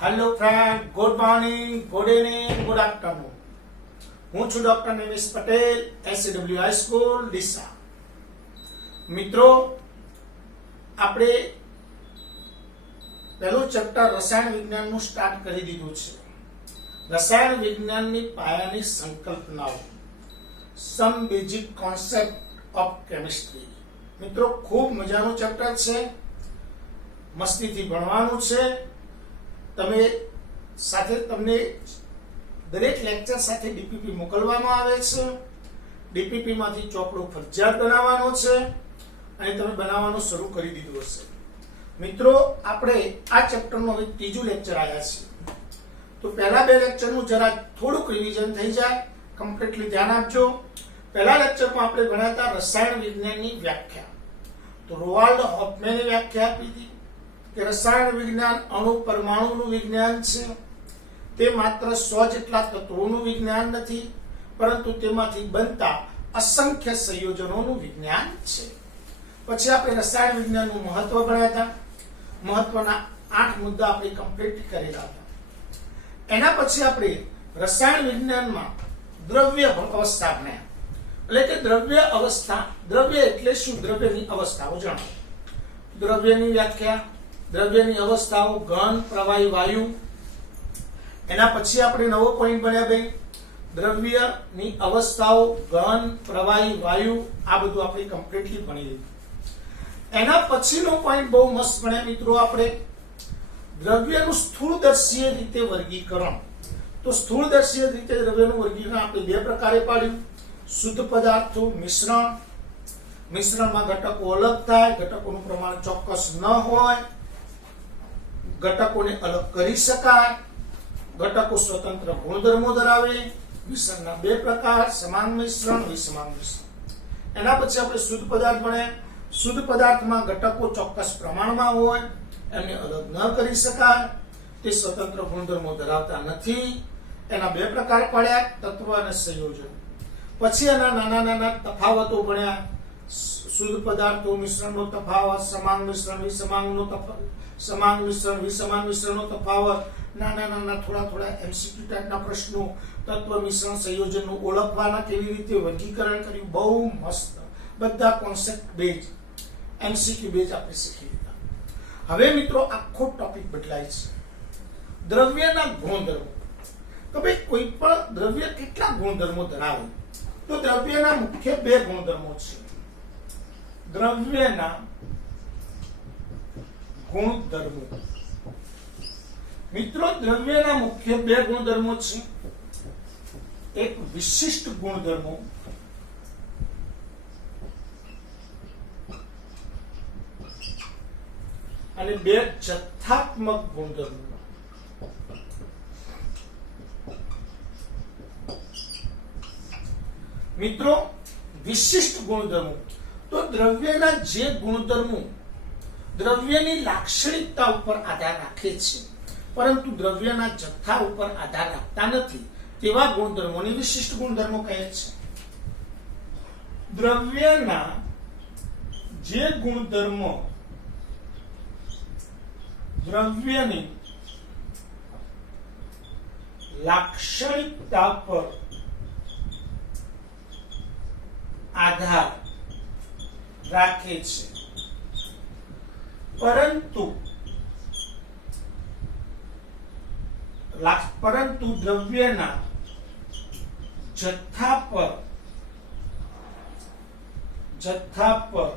Hello friend, good morning, good evening, good afternoon. હું છું doctor Nimish Patel, એસસીડબલ્યુ high school Deesa. મિત્રો, આપણે પહેલું ચેપ્ટર રસાયણ વિજ્ઞાનનું સ્ટાર્ટ કરી દીધું છે. રસાયણ વિજ્ઞાનની પાયાની સંકલ્પનાઓ, સમ બેઝિક કોન્સેપ્ટ ઓફ કેમિસ્ટ્રી. મિત્રો, ખૂબ મજાનું ચેપ્ટર છે, મસ્તીથી ભણવાનું છે. તમને દરેક લેક્ચર સાથે ડીપીપી મોકલવામાં આવે છે. ડીપીપી માંથી ચોપડો ફરજિયાત બનાવવાનો છે અને તમે બનાવવાનું શરૂ કરી દીધું હશે. મિત્રો, આપણે આ ચેપ્ટરનું હવે ત્રીજું લેક્ચર આવ્યા છે, તો પહેલા બે લેક્ચરનું જરા થોડુંક રિવિઝન થઈ જાય. કમ્પ્લીટલી ધ્યાન આપજો. પહેલા લેક્ચરમાં આપણે ભણ્યા હતા રસાયણ વિજ્ઞાનની વ્યાખ્યા. તો રોવાલ્ડ હોફમેને વ્યાખ્યા આપી હતી કે રસાયણ વિજ્ઞાન અણુ પરમાણુનું વિજ્ઞાન છે. તે માત્ર 100 જેટલા તત્વોનું વિજ્ઞાન નથી, પરંતુ તેમાંથી બનતા અસંખ્ય સંયોજનોનું વિજ્ઞાન છે. પછી આપણે રસાયણ વિજ્ઞાનનું મહત્વ ભણ્યા હતા. મહત્વના 8 મુદ્દા આપણે કમ્પ્લીટ કરેલા હતા. એના પછી આપણે રસાયણ વિજ્ઞાનમાં દ્રવ્ય અવસ્થા ભણ્યા. એટલે કે દ્રવ્ય અવસ્થા, દ્રવ્ય એટલે શું? દ્રવ્યની અવસ્થાઓ જાણો. દ્રવ્યની વ્યાખ્યા, દ્રવ્યની અવસ્થાઓ, ઘન, પ્રવાહી, વાયુ. એના પછી આપણે નવો પોઈન્ટ ભણ્યા ભાઈ, દ્રવ્યની અવસ્થાઓ, ઘન, પ્રવાહી, વાયુ. આ બધું આપણે કમ્પ્લીટલી ભણી લીધું. એના પછીનો પોઈન્ટ બહુ મસ્ત ભણ્યા મિત્રો આપણે, દ્રવ્યનું સ્થૂળદર્શીય રીતે વર્ગીકરણ. તો સ્થૂળદર્શીય રીતે દ્રવ્યનું વર્ગીકરણ આપણે બે પ્રકારે પાડ્યું. શુદ્ધ પદાર્થો, મિશ્રણ. મિશ્રણમાં ઘટકો અલગ થાય, ઘટકોનું પ્રમાણ ચોક્કસ ન હોય, ઘટકોને અલગ કરી શકાય, ઘટકો સ્વતંત્ર ગુણધર્મો ધરાવે. મિશ્રણના બે પ્રકાર, સમાન મિશ્રણ, વિસમાન મિશ્રણ. એના પછી આપણે શુદ્ધ પદાર્થ ભણ્યા. શુદ્ધ પદાર્થમાં ઘટકો ચોક્કસ પ્રમાણમાં હોય, એમને અલગ ન કરી શકાય, તે સ્વતંત્ર ગુણધર્મો ધરાવતા નથી. એના બે પ્રકાર પડ્યા, તત્વ અને સંયોજન. પછી એના નાના નાના તફાવતો ભણ્યા. શુદ્ધ પદાર્થો, મિશ્રણનો તફાવત, સમાન મિશ્રણ, વિસમાંગનો તફાવત, સમાન મિશ્રણ, વિસમાન મિશ્રણનો તફાવત, નાના નાના થોડા એમસીક્યુ ટાઈપના પ્રશ્નો, તત્વ, મિશ્રણ, સંયોજનનું ઓળખવાના, કેવી રીતે વર્ગીકરણ કર્યું, બહુ મસ્ત. બધા કોન્સેપ્ટ બેઝ, એમસીક્યુ બેઝ આપણે શીખી લીધા. હવે મિત્રો આખો ટોપિક બદલાય છે. દ્રવ્યના ગુણધર્મો. તો ભાઈ કોઈ પણ દ્રવ્ય કેટલા ગુણધર્મો ધરાવે? તો દ્રવ્યના મુખ્ય બે ગુણધર્મો છે. દ્રવ્યના ગુણધર્મો. મિત્રો, દ્રવ્યના મુખ્ય બે ગુણધર્મો છે. એક વિશિષ્ટ ગુણધર્મો અને બે જથ્થાત્મક ગુણધર્મો. મિત્રો, વિશિષ્ટ ગુણધર્મો તો દ્રવ્યના જે ગુણધર્મો દ્રવ્યની લાક્ષણિકતા ઉપર આધાર રાખે છે, પરંતુ દ્રવ્યના જથ્થા ઉપર આધાર રાખતા નથી, તેવા ગુણધર્મોની વિશિષ્ટ ગુણધર્મો કહે છે. દ્રવ્યના જે ગુણધર્મો દ્રવ્યની લાક્ષણિકતા પર આધાર રાખે છે, પરંતુ દ્રવ્યના જથ્થા પર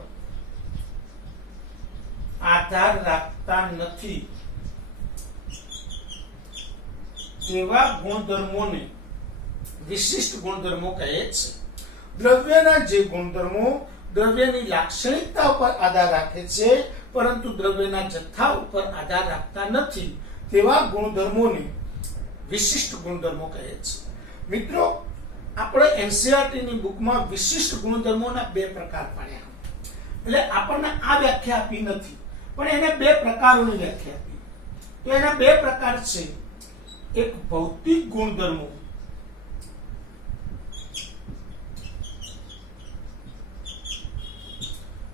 આધાર રાખતા નથી, તેવા ગુણધર્મોને વિશિષ્ટ ગુણધર્મો કહે છે. દ્રવ્યના જે ગુણધર્મો દ્રવ્યની લાક્ષણિકતા ઉપર આધાર રાખે છે, પરંતુ દ્રવ્યના જથ્થા ઉપર આધાર રાખતા નથી, તેવા ગુણધર્મોને વિશિષ્ટ ગુણધર્મો કહે છે. મિત્રો, આપણે એનસીઈઆરટી ની બુકમાં વિશિષ્ટ ગુણધર્મોના બે પ્રકાર પાડ્યા. એટલે આપણને આ વ્યાખ્યા આપી નથી, પણ એને બે પ્રકારોની વ્યાખ્યા આપી. તો એના બે પ્રકાર છે. એક ભૌતિક ગુણધર્મો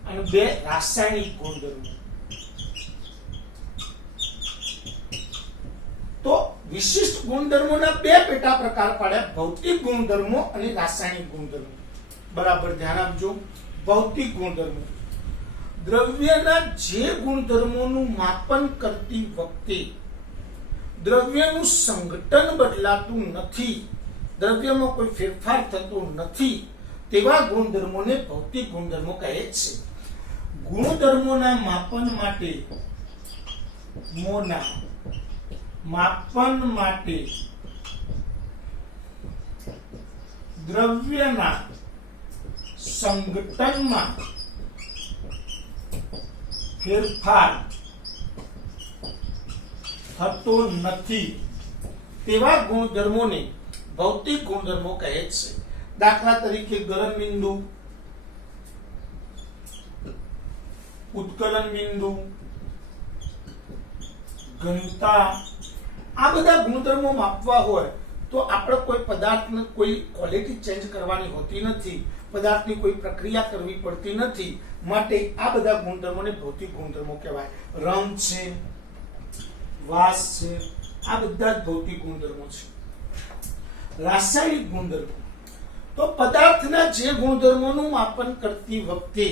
અને બે રાસાયણિક ગુણધર્મો. તો વિશિષ્ટ ગુણધર્મોના બે પેટા પ્રકાર પાડ્યા, ભૌતિક ગુણધર્મો અને રાસાયણિક ગુણધર્મો. બરાબર ધ્યાન આપજો. ભૌતિક ગુણધર્મો દ્રવ્યના જે ગુણધર્મોનું માપન કરતી વખતે દ્રવ્યનું સંઘટન બદલાતું નથી, દ્રવ્યમાં કોઈ ફેરફાર થતો નથી, તેવા ગુણધર્મોને ભૌતિક ગુણધર્મો કહે છે. ગુણધર્મોના માપન માટે દ્રવ્યના સંઘટનમાં ફેરફાર થતો નથી, તેવા ગુણધર્મોને ભૌતિક ગુણધર્મો કહે છે. દાખલા તરીકે ગલન બિંદુ, ઉત્કલન બિંદુ, ઘનતા, આ બધા ગુણધર્મો માપવા હોય તો આપણે કોઈ પદાર્થને કોઈ ક્વોલિટી ચેન્જ કરવાની હોતી નથી, પદાર્થની કોઈ પ્રક્રિયા કરવી પડતી નથી, માટે આ બધા ગુણધર્મોને ભૌતિક ગુણધર્મો કહેવાય. રંગ છે, વાસ છે, આ બધા જ ભૌતિક ગુણધર્મો છે. રાસાયણિક ગુણધર્મો તો પદાર્થના જે ગુણધર્મોનું માપન કરતી વખતે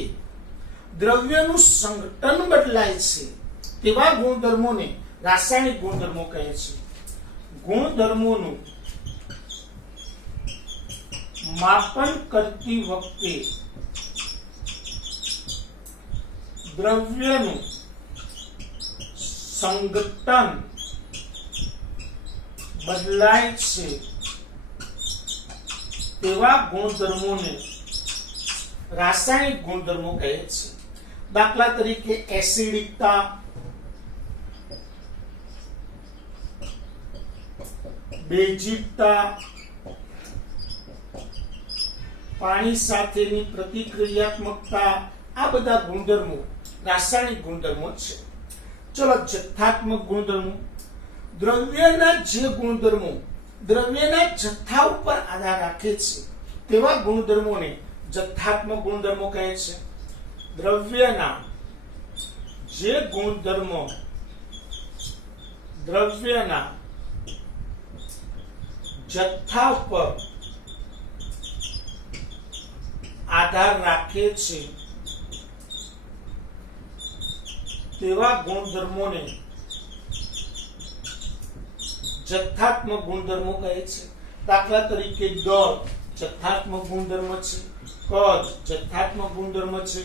દ્રવ્યનું સંઘટન બદલાય છે, તેવા ગુણધર્મોને રાસાયણિક ગુણધર્મો કહે છે. ગુણધર્મોનું માપન કરતી વખતે દ્રવ્યનું સંઘટન બદલાય છે, તેવા ગુણધર્મોને રાસાયણિક ગુણધર્મો કહે છે. દાખલા તરીકે એસિડિકતા, બેઝિકતા, પાણી સાથેની પ્રતિક્રિયાત્મકતા, આ બધા ગુણધર્મો રાસાયણિક ગુણધર્મો છે. ચલો જથ્થાત્મક ગુણધર્મો દ્રવ્યના જે ગુણધર્મો દ્રવ્યના જથ્થા ઉપર આધાર રાખે છે, તેવા ગુણધર્મોને જથ્થાત્મક ગુણધર્મો કહે છે. દ્રવ્યના જે ગુણધર્મો દ્રવ્યના જથ્થા પર આધાર રાખે છે, તેવા ગુણધર્મોને જથ્થાત્મક ગુણધર્મો કહે છે. દાખલા તરીકે દળ જથ્થાત્મક ગુણધર્મ છે, કદ જથ્થાત્મક ગુણધર્મ છે,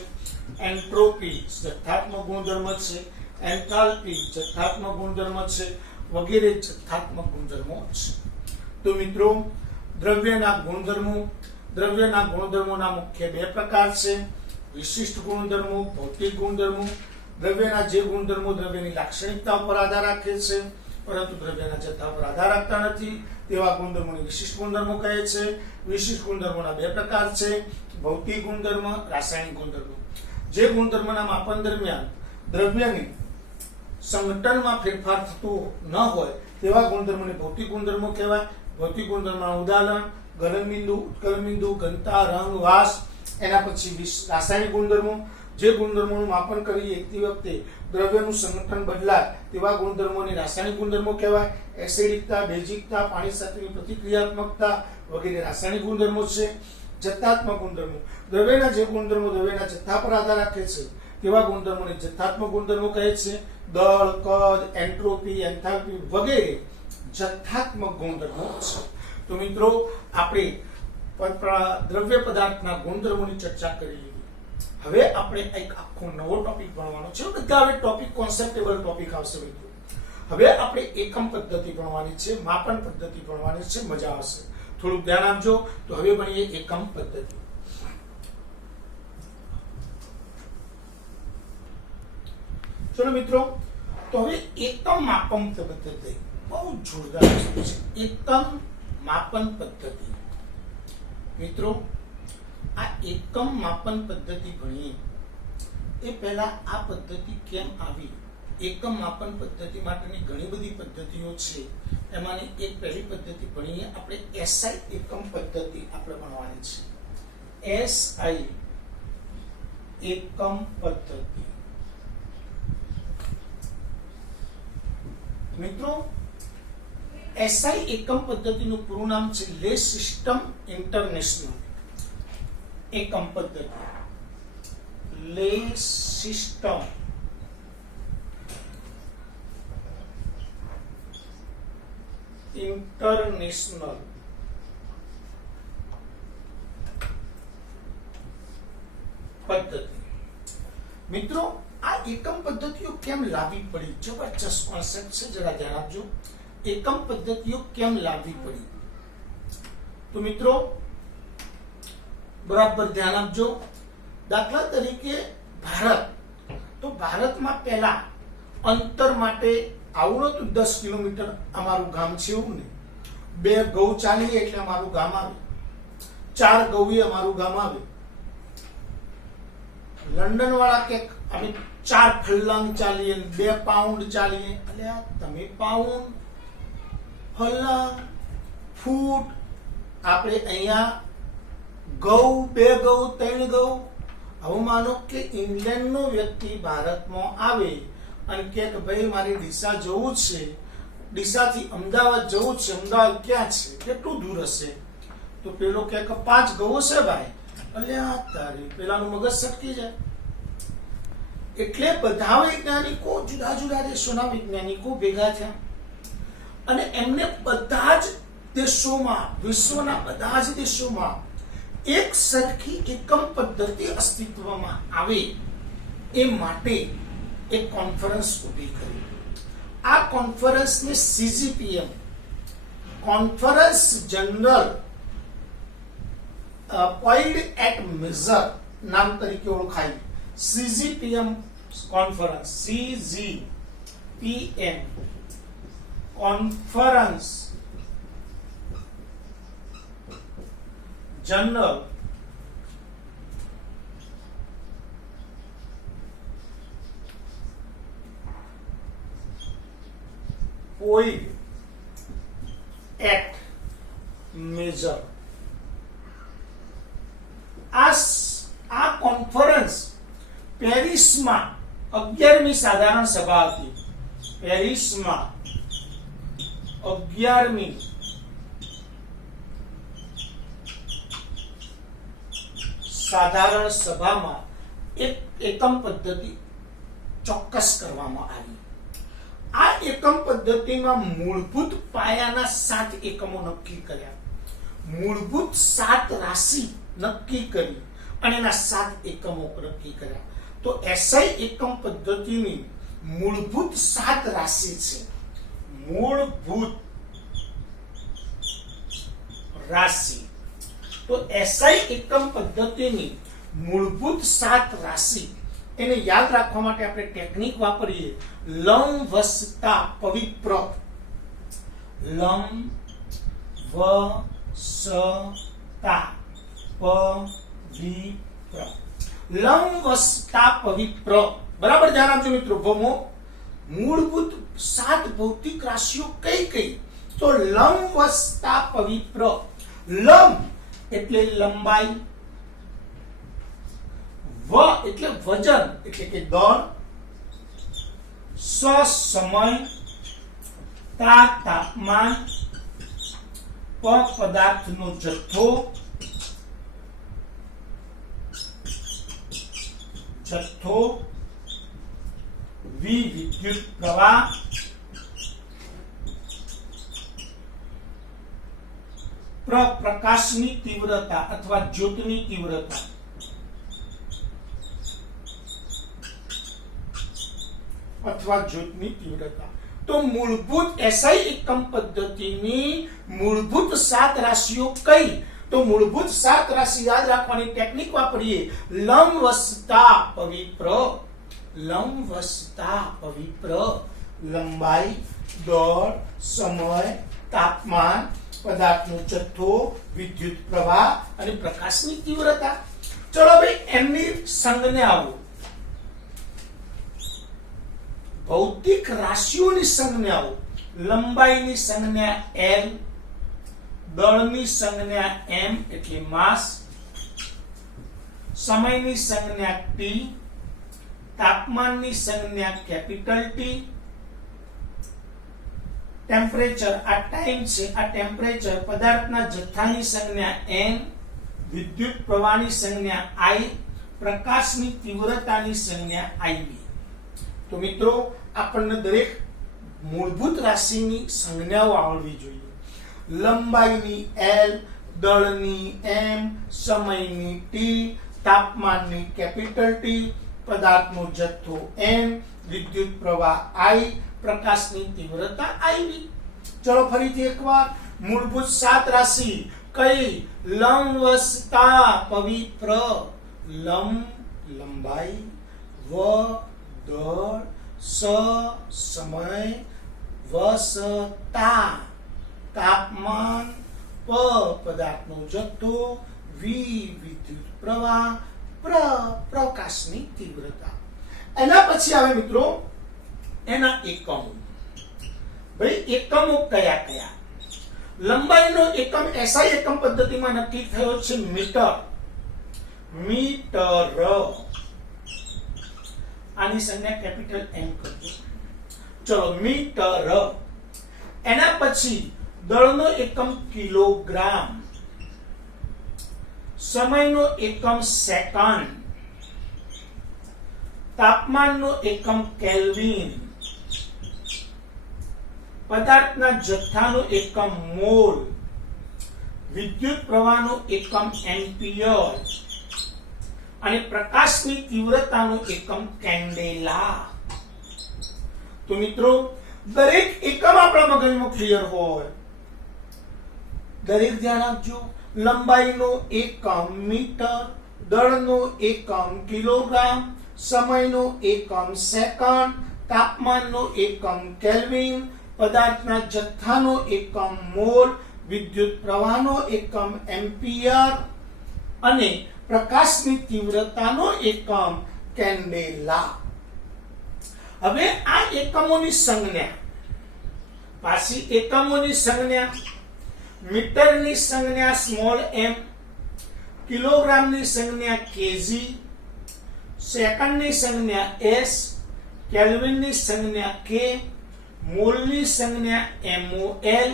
એન્ટ્રોપી જથ્થાત્મક ગુણધર્મ છે, એન્થાલ્પી જથ્થાત્મક ગુણધર્મ છે, વગેરે જથ્થાત્મક ગુણધર્મો છે. તો મિત્રો દ્રવ્યના ગુણધર્મોના મુખ્ય બે પ્રકાર છે, વિશિષ્ટ ગુણધર્મો, ભૌતિક ગુણધર્મો. દ્રવ્યના જે ગુણધર્મો દ્રવ્યની લાક્ષણિકતા પર આધાર રાખે છે, પરંતુ દ્રવ્યના જથ્થા પર આધાર રાખતા નથી, તેવા ગુણધર્મોને વિશિષ્ટ ગુણધર્મો કહે છે. વિશિષ્ટ ગુણધર્મોના બે પ્રકાર છે, ભૌતિક ગુણધર્મ, રાસાયણિક ગુણધર્મો. જે ગુણધર્મના માપન દરમિયાન દ્રવ્યની સંઘટનમાં ફેરફાર થતો ન હોય, તેવા ગુણધર્મોને ભૌતિક ગુણધર્મો કહેવાય. ભૌતિક ગુણધર્મના ઉદાહરણ ગલન બિંદુ, ઉત્કલન બિંદુ, ઘનતા, રંગ, વાસ. એના પછી રાસાયણિક ગુણધર્મો, જે ગુણધર્મોનું માપન કરી એકતી વખતે દ્રવ્યનું સંગઠન બદલાય, તેવા ગુણધર્મોને રાસાયણિક ગુણધર્મો કહેવાય. એસિડિકતા, બેઝિકતા, પાણી સાથેની પ્રતિક્રિયાત્મકતા વગેરે રાસાયણિક ગુણધર્મો છે. જથ્થાત્મક ગુણધર્મો દ્રવ્યના જે ગુણધર્મો દ્રવ્યના જથ્થા પર આધાર રાખે છે, તેવા ગુણધર્મોને જથ્થાત્મક ગુણધર્મો કહે છે. દળ, કદ, એન્ટ્રોપી, એન્થાલ્પી વગેરે જથ્થાત્મક ગુણધર્મો છે. તો મિત્રો આપણે દ્રવ્ય પદાર્થના ગુણધર્મોની ચર્ચા કરી લીધી. હવે આપણે એક આખો નવો ટોપિક ભણવાનો છે. બધા હવે ટોપિક કોન્સેપ્ટેબલ ટોપિક આવશે મિત્રો. હવે આપણે એકમ પદ્ધતિ ભણવાની છે, માપન પદ્ધતિ ભણવાની છે. મજા આવશે. થોડુંક ધ્યાન આપજો. તો હવે ભણીએ એકમ પદ્ધતિ. ચલો મિત્રો, તો હવે એકમ માપન પદ્ધતિ બહુ જોરદાર વસ્તુ છે. એકમ માપન પદ્ધતિ મિત્રો, આ એકમ માપન પદ્ધતિ ભણીએ એ પહેલા આ પદ્ધતિ કેમ આવી, એકમ માપન પદ્ધતિ માટેની ઘણી બધી પદ્ધતિઓ છે. એમાંની એક પહેલી પદ્ધતિ ભણીએ આપણે. એસઆઈ એકમ પદ્ધતિ આપણે ભણવાની છે. એસઆઈ એકમ પદ્ધતિ મિત્રો, એસઆઈ એકમ પદ્ધતિનું પૂરું નામ છે લે સિસ્ટમ ઇન્ટરનેશનલ એકમ પદ્ધતિ, લે સિસ્ટમ ઇન્ટરનેશનલ પદ્ધતિ. મિત્રો, આ એકમ પદ્ધતિઓ કેમ લાવવી પડી? જબરજસ્ત કોન્સેપ્ટ છે, જરા ધ્યાન આપજો. એકમ પદ્ધતિઓ કેમ લાવવી પડી? તો મિત્રો બરાબર ધ્યાન આપજો. દાખલા તરીકે ભારત, તો ભારતમાં પહેલા અંતર માટે આવું નતું 10 કિલોમીટર અમારું ગામ છે એવું ને, 2 ગૌ ચાલીએ એટલે અમારું ગામ આવે, 4 ગૌએ અમારું ગામ આવે. લંડન વાળા કે અમે 4 ફલ્લાંગ ચાલીએ, 2 પાઉન્ડ ચાલીએ. એટલે તમે પાઉન્ડ, ફલ્લાંગ, ફૂટ, આપણે અહીંયા ગૌ, 2 ગૌ, 3 ગૌ. હવે માનો કે ઇંગ્લેન્ડ નો વ્યક્તિ ભારતમાં આવે અને કે ભાઈ મારી ડીસા જવું છે, ડીસાથી અમદાવાદ જવું છે, અમદાવાદ ક્યાં છે, કેટલું દૂર હશે? તો પેલો કે 5 ગૌ છે ભાઈ. એટલે આ તારી પેલાનું મગજ સટકી જાય. એટલે બધા વૈજ્ઞાનિકો, જુદા જુદા દેશોના વૈજ્ઞાનિકો ભેગા થયા અને એમને બધા જ દેશોમાં, વિશ્વના બધા જ દેશોમાં એક સરખી એકમ પદ્ધતિ અસ્તિત્વમાં આવે એ માટે એક કોન્ફરન્સ ઊભી કરી. આ કોન્ફરન્સને CGPM, conference general point eight major નામ તરીકે ઓળખાય. CGPM conference, CGPM conference general point eight major. આ કોન્ફરન્સ પેરિસમાં 11મી સાધારણ સભા હતી. પેરિસમાં 11મી સાધારણ સભામાં એક એકમ પદ્ધતિ ચોક્કસ કરવામાં આવી. આ એકમ પદ્ધતિમાં મૂળભૂત પાયાના 7 એકમો નક્કી કર્યા. મૂળભૂત 7 રાશિ નક્કી કરી અને એના 7 એકમો નક્કી કર્યા. તો એસઆઈ એકમ પદ્ધતિની મૂળભૂત 7 રાશિ છે. મૂળભૂત રાશિ. તો એસઆઈ એકમ પદ્ધતિની મૂળભૂત 7 રાશિ, એને યાદ રાખવા માટે આપણે ટેકનિક વાપરીએ. લમ વસતા પવિત્ર. લમ વસતા પવિત્ર. લમ વસતા પવિત્ર. બરાબર ધ્યાન આપજો મિત્રો. ભમો મૂળભૂત 7 ભૌતિક રાશિઓ કઈ કઈ? તો લમ વસતા પવિત્ર. લમ એટલે લંબાઈ, વ એટલે વજન એટલે કે દળ, સ સમય, તા તાપમાન, પ પદાર્થનો જથ્થો, વી વિદ્યુત પ્રવાહ, પ્રકાશની તીવ્રતા અથવા જ્યોતની તીવ્રતા, તો મૂળભૂત એસઆઈ એકમ પદ્ધતિની મૂળભૂત 7 રાશિઓ કઈ? તો મૂળભૂત 7 રાશિ યાદ રાખવાની ટેકનિક વાપરીએ. લમ વસતા પવિત્ર. લમ વસતા પવિત્ર. લંબાઈ, દળ, સમય, તાપમાન, પદાર્થનો જથ્થો, વિદ્યુત પ્રવાહ અને પ્રકાશની તીવ્રતા. ચલો ભાઈ એમની સંજ્ઞાઓ, ભૌતિક રાશિઓની સંજ્ઞાઓ. લંબાઈની સંજ્ઞા L, દળની સંજ્ઞા M એટલે માસ, સમયની સંજ્ઞા T, તાપમાનની સંજ્ઞા કેપિટલ T, ટેમ્પરેચર આ ટાઈમ છે, આ ટેમ્પરેચર, પદાર્થના જથ્થાની સંજ્ઞા n, વિદ્યુત પ્રવાહની સંજ્ઞા I, પ્રકાશની તીવ્રતાની સંજ્ઞા IV. તો મિત્રો આપણને દરેક મૂળભૂત રાશિની સંજ્ઞાઓ આવડવી જોઈએ. લંબાઈની L, દળની m, સમયની t, તાપમાનની કેપિટલ T, પદાર્થનો જથ્થો n, વિદ્યુત પ્રવાહ I, પ્રકાશની તીવ્રતા IV. ચલો ફરીથી એકવાર મૂળભૂત 7 રાશિ કઈ? લંબ વસ્તા પવિત્ર, લંબાઈ, વ દળ, સમય, વસ્તા તાપમાન, પદાર્થનો જથ્થો, વિદ્યુત પ્રવાહ, પ્રકાશની તીવ્રતા. એના પછી આવે મિત્રો એના એકમો. ભાઈ એકમો કયા કયા? લંબાઈનો એકમ SI એકમ પદ્ધતિમાં નક્કી થયો છે મીટર. આની સંજ્ઞા કેપિટલ M કરજો. ચલો મીટર. એના પછી દળનો એકમ કિલોગ્રામ, સમયનો એકમ સેકન્ડ, તાપમાનનો એકમ કેલ્વિન, પદાર્થના જથ્થાનો એકમ મોલ, વિદ્યુત પ્રવાહનો એકમ એમ્પિયર અને પ્રકાશની તીવ્રતાનો એકમ કેન્ડેલા. તો મિત્રો દરેક એકમ આપણા મગજમાં ક્લિયર હોય. દરેક ધ્યાન આપજો. લંબાઈનો એકમ મીટર, દળનો એકમ કિલોગ્રામ, સમયનો એકમ સેકન્ડ, તાપમાનનો એકમ કેલ્વિન, પદાર્થના જથ્થાનો એકમ મોલ, વિદ્યુત પ્રવાહનો એકમ એમ્પિયર અને પ્રકાશની તીવ્રતાનો એકમ કેન્ડેલા. હવે આ એકમોની સંજ્ઞા, પાછી એકમોની સંજ્ઞા, મીટરની સંજ્ઞા સ્મોલ m, કિલોગ્રામની સંજ્ઞા kg, સેકન્ડની સંજ્ઞા s, કેલ્વિનની સંજ્ઞા k, મોલની સંજ્ઞા mol,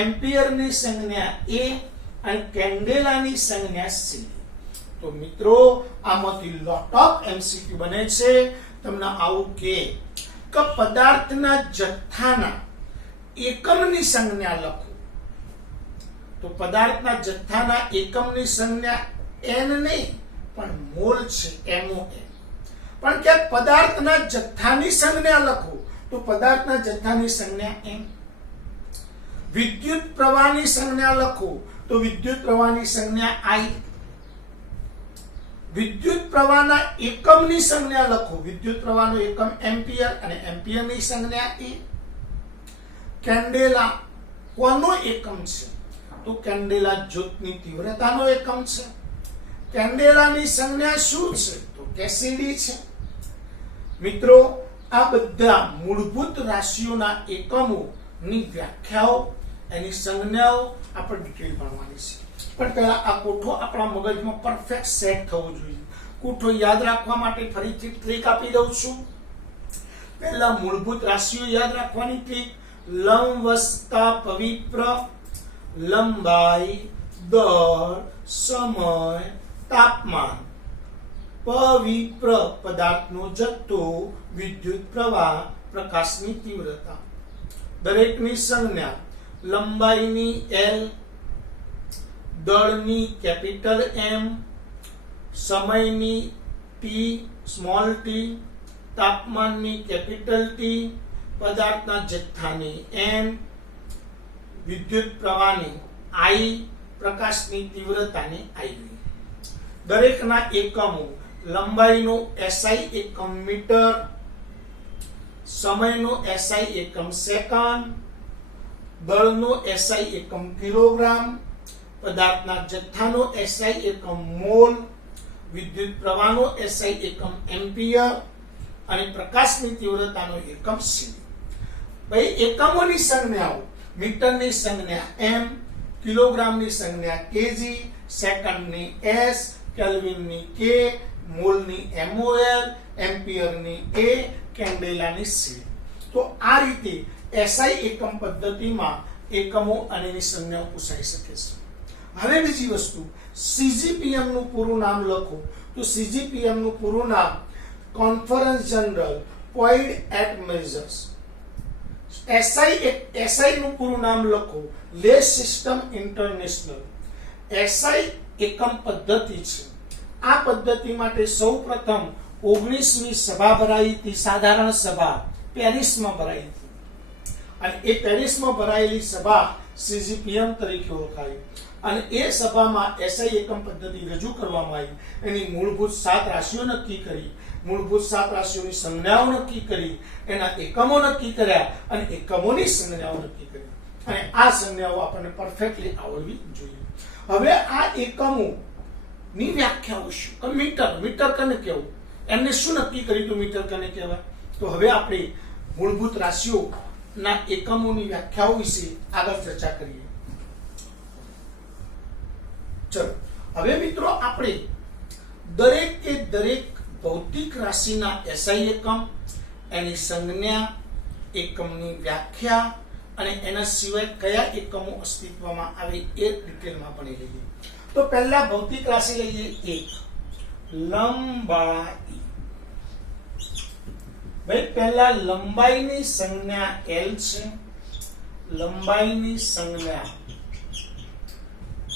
એમ્પિયરની સંજ્ઞા a અને કેન્ડેલાની સંજ્ઞા c. તો મિત્રો આમાંથી લોટ ઓફ MCQ બને છે. તમને આવું કે પદાર્થના જથ્થાના એકમની સંજ્ઞા લખો. તો પદાર્થના જથ્થાના એકમની સંજ્ઞા n નહીં પણ મોલ છે, MOL. પણ કે પદાર્થના જથ્થાની સંજ્ઞા લખો તો પદાર્થના જથ્થાની સંજ્ઞા m. વિદ્યુત પ્રવાહની સંજ્ઞા લખો તો વિદ્યુત પ્રવાહની સંજ્ઞા I. વિદ્યુત પ્રવાહના એકમની સંજ્ઞા લખો, વિદ્યુત પ્રવાહનો એકમ એમ્પિયર અને એમ્પિયરની સંજ્ઞા E. કેન્ડેલા કોનો એકમ છે? તો કેન્ડેલા જ્યોતની તીવ્રતાનો એકમ છે. કેન્ડેલાની સંજ્ઞા શું છે? તો કેસીડી છે. મિત્રો આ બધા મૂળભૂત રાશિઓના એકમોની વ્યાખ્યાઓ, એની સંજ્ઞાઓ આપણે ડિટેલ ભણવાની છે. પણ પહેલા આ કોઠો આપણા મગજમાં પરફેક્ટ સેટ થવો જોઈએ. કોઠો યાદ રાખવા માટે ફરીથી ટ્રીક આપી દઉં છું. પહેલા મૂળભૂત રાશિઓ યાદ રાખવાની ટ્રીક: લંબ વસ્તા પવિત્ર, લંબાઈ, દળ, સમય, તાપમાન, પવિત્ર પદાર્થનો જથ્થો, વિદ્યુત પ્રવાહ, પ્રકાશની તીવ્રતા. દરેકની સંજ્ઞા: લંબાઈની L, દળની કેપિટલ M, સમયની T સ્મોલ t, તાપમાનની કેપિટલ T, પદાર્થના જથ્થાની M, વિદ્યુત પ્રવાહની I, પ્રકાશની તીવ્રતાની IV. દરેકના એકમો: લંબાઈનો SI એકમ મીટર, સમયનો SI એકમ સેકન્ડ, દળનો SI એકમ કિલોગ્રામ, પદાર્થના જથ્થાનો SI એકમ મોલ, વિદ્યુત પ્રવાહનો SI એકમ એમ્પિયર અને પ્રકાશની તીવ્રતાનો એકમ C. ભાઈ એકમોની સંજ્ઞાઓ: મીટરની સંજ્ઞા M, કિલોગ્રામની સંજ્ઞા kg, સેકન્ડની S, કેલ્વિનની K, મોલની MOL, એમ્પિયરની A, કેન્ડેલાની C. તો આ રીતે એસઆઈ એકમ પદ્ધતિમાં એકમો અને એની સંજ્ઞાઓ પૂછાઈ શકે છે. હવે બીજી વસ્તુ, સીજીપીએમ નું પૂરું નામ લખો તો સીજીપીએમ નું પૂરું નામ કોન્ફરન્સ જનરલ કોઇડ એટ મેજર્સ. એસઆઈ નું પૂરું નામ લખો લે સિસ્ટમ ઇન્ટરનેશનલ. એસઆઈ એકમ પદ્ધતિ છે. આ પદ્ધતિ માટે સૌપ્રથમ 19મી સભા ભરાઈ હતી, સાધારણ સભા પેરિસમાં ભરાઈ હતી, અને એ પેરિસમાં ભરાયેલી સભા સીજીપીએમ તરીકે ઓળખાઈ. અને એ સભામાં એસઆઈ એકમ પદ્ધતિ રજૂ કરવામાં આવી. એની મૂળભૂત 7 રાશિઓ નક્કી કરી, મૂળભૂત 7 રાશિઓની સંજ્ઞાઓ નક્કી કરી, એના એકમો નક્કી કર્યા અને એકમોની સંજ્ઞાઓ નક્કી કરી. અને આ સંજ્ઞાઓ આપણને પરફેક્ટલી આવડવી જોઈએ. હવે આ એકમો ની વ્યાખ્યાઓ શું? તો મીટર કને કહેવું, એમને શું નક્કી કર્યું તો મીટર કને કહેવાય? તો હવે આપણે મૂળભૂત રાશિઓ ના એકમોની વ્યાખ્યાઓ વિશે આગળ ચર્ચા કરીએ. ચલો હવે મિત્રો આપણે દરેક ભૌતિક રાશિના એસઆઈ એકમ, એની સંજ્ઞા, એકમની વ્યાખ્યા અને એના સિવાય કયા એકમો અસ્તિત્વમાં આવે એ ડિટેલમાં ભણી લઈએ. તો પહેલા ભૌતિક રાશિ લઈએ 1 લંબાઈ. ભાઈ પહેલા લંબાઈની સંજ્ઞા L છે. લંબાઈની સંજ્ઞા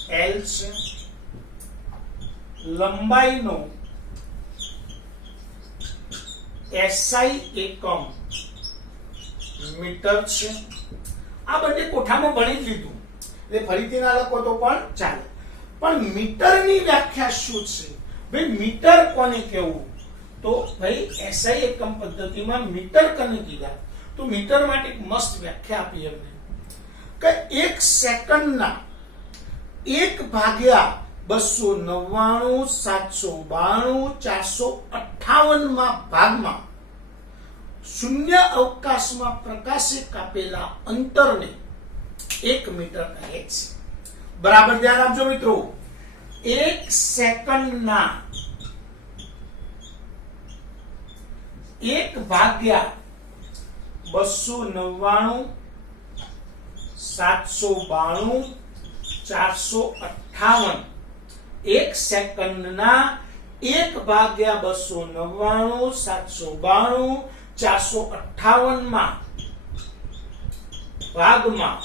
L છે. લંબાઈનો એસઆઈ એકમ મીટર છે. આ બંને કોઠામાં ભણી લીધું એટલે ફરીથી ના લખો તો પણ ચાલે. પણ મીટરની વ્યાખ્યા શું છે? ભાઈ મીટર કોને કહેવું? તો ભાઈ એસઆઈ એકમ પદ્ધતિમાં મીટર કોને કીધા? તો મીટર માટે એક મસ્ત વ્યાખ્યા આપી એમને કે 1 સેકન્ડના 1 ભાગ્યા 299 792 458 માં ભાગમાં શૂન્ય અવકાશમાં પ્રકાશે કાપેલા અંતરને 1 મીટર કહે છે. બરાબર ધ્યાન આપજો મિત્રો. 1 સેકન્ડના 1 ભાગ્યા 299 792 458 1 સેકન્ડના 1 ભાગ્યા 299 792 458 માં ભાગમાં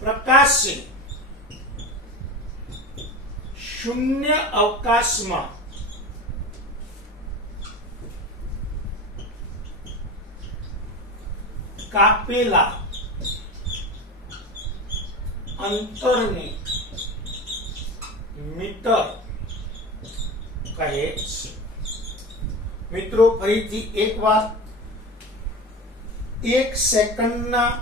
પ્રકાશે શૂન્ય અવકાશમાં કાપેલા અંતરને મીટર કહે છે. મિત્રો ફરીથી એકવાર 1 સેકન્ડના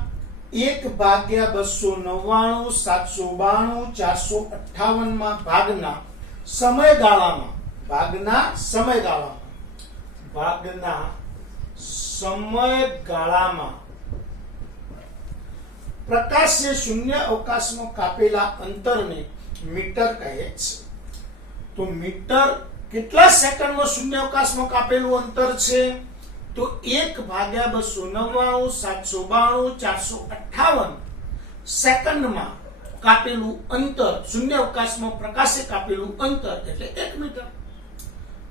1 ભાગ્યા 299 792 458 માં ભાગના સમયગાળામાં પ્રકાશને શૂન્ય અવકાશમાં કાપેલા અંતરને મીટર કહે છે. તો મીટર કેટલા સેકન્ડમાં શૂન્ય અવકાશમાં કાપેલું અંતર છે? તો 1 ભાગ્યા 299 792 458 સેકન્ડમાં કાપેલું અંતર, શૂન્ય અવકાશમાં પ્રકાશે કાપેલું અંતર એટલે 1 મીટર.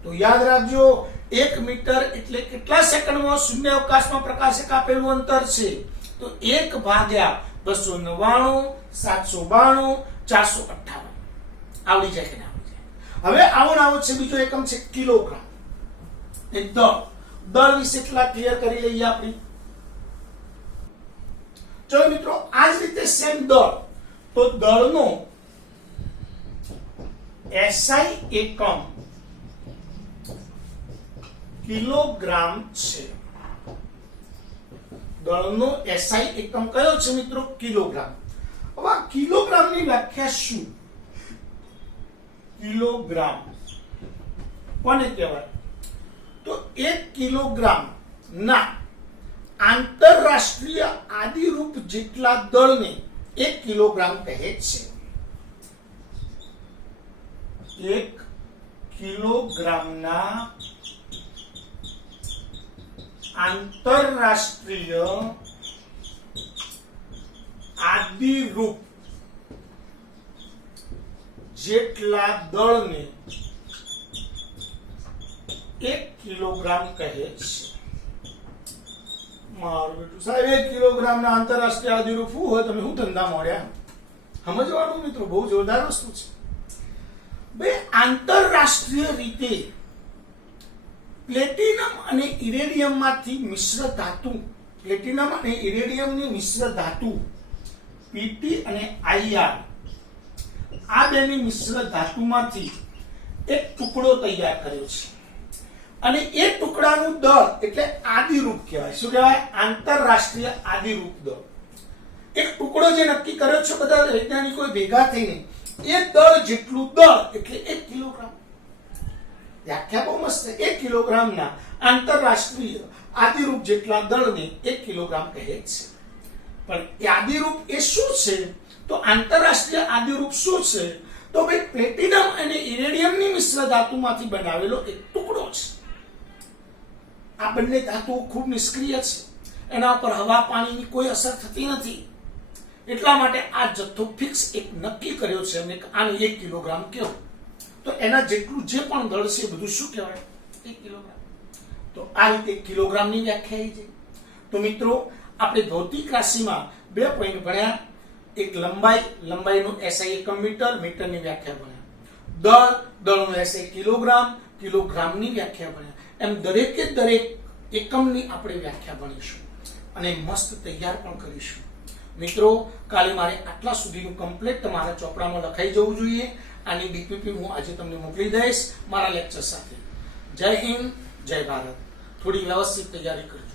તો યાદ રાખજો 1 મીટર એટલે કેટલા સેકન્ડમાં શૂન્ય અવકાશમાં પ્રકાશે કાપેલું અંતર છે? તો 1 ભાગ્યા 299 792 458. આવડી જાય કે ના આવડી જાય? હવે આવો છે બીજો એકમ છે કિલોગ્રામ. દળ વિશે કેટલા ક્લિયર કરી લઈએ આપણે. ચલો મિત્રો આ જ રીતે સેમ દળ. તો દળનો એસઆઈ એકમ કિલોગ્રામ છે. દળનો એસઆઈ એકમ કયો છે મિત્રો? કિલોગ્રામ. હવે આ કિલોગ્રામની વ્યાખ્યા શું? કિલોગ્રામ કોને કહેવાય? તો 1 કિલોગ્રામ ના આંતરરાષ્ટ્રીય આદિરૂપ જેટલા દળને 1 કિલોગ્રામ કહે છે. 1 કિલોગ્રામના આંતરરાષ્ટ્રીય આદિરૂપ જેટલા દળને 1 કિલોગ્રામ કહે છે. મારું બેટું સાહેબ 1 કિલોગ્રામના આંતરરાષ્ટ્રીય આદિરૂપ શું હોય? તમે શું ધંધા મળ્યા? સમજવાનું મિત્રો, બહુ જોરદાર વસ્તુ છે. બે આંતરરાષ્ટ્રીય રીતે પ્લેટિનમ અને ઇરેડિયમ માંથી મિશ્ર ધાતુ, પ્લેટિનમ અને ઇરેડિયમની મિશ્ર ધાતુ પીટી અને આઈઆર, આ બેની મિશ્ર ધાતુમાંથી એક ટુકડો તૈયાર કર્યો છે અને એ ટુકડાનું દળ એટલે આદિરૂપ કહેવાય. શું કહેવાય? આંતરરાષ્ટ્રીય આદિરૂપ દળ. એક ટુકડો જે નક્કી કર્યો છે બધા વૈજ્ઞાનિકો ભેગા થઈને, એ દળ જેટલું દળ એટલે 1 કિલોગ્રામ. વ્યાખ્યા બહુ મસ્ત છે. 1 કિલોગ્રામના આંતરરાષ્ટ્રીય આદિરૂપ જેટલા દળને 1 કિલોગ્રામ કહે છે. પણ એ આદિરૂપ એ શું છે? તો આંતરરાષ્ટ્રીય આદિરૂપ શું છે? તો ભાઈ પ્લેટિનમ અને ઇરેડિયમની મિશ્ર ધાતુમાંથી બનાવેલો એક ટુકડો છે. આ બંને ધાતુઓ ખૂબ નિષ્ક્રિય છે, એના ઉપર હવા પાણીની કોઈ અસર થતી નથી. એટલા માટે આ જથ્થો ફિક્સ એક નક્કી કર્યો છે અને આને 1 કિલોગ્રામ કહેવું. તો એના જેટલું જે પણ દળ છે બધું શું કહેવાય? 1 કિલોગ્રામ. તો આ રીતે કિલોગ્રામની વ્યાખ્યા આવી છે. તો મિત્રો, આપણે ભૌતિક રાશિમાં 2 પોઈન્ટ ભણ્યા. એક લંબાઈનું એસઆઈ એકમ મીટર, મીટરની વ્યાખ્યા ભણ્યા. દળનું એસઆઈ કિલોગ્રામ, કિલોગ્રામની વ્યાખ્યા ભણ્યા. એમ દરેકે દરેક એકમની આપણે વ્યાખ્યા ભણીશું અને મસ્ત તૈયાર પણ કરીશું. મિત્રો, કાલે મારે આટલા સુધીનું કમ્પ્લીટ તમારા ચોપડામાં લખાઈ જવું જોઈએ. આની ડીપીપી હું આજે તમને મોકલી દઈશ મારા લેક્ચર સાથે. જય હિન્દ, જય ભારત. થોડી વ્યવસ્થિત તૈયારી કરજો.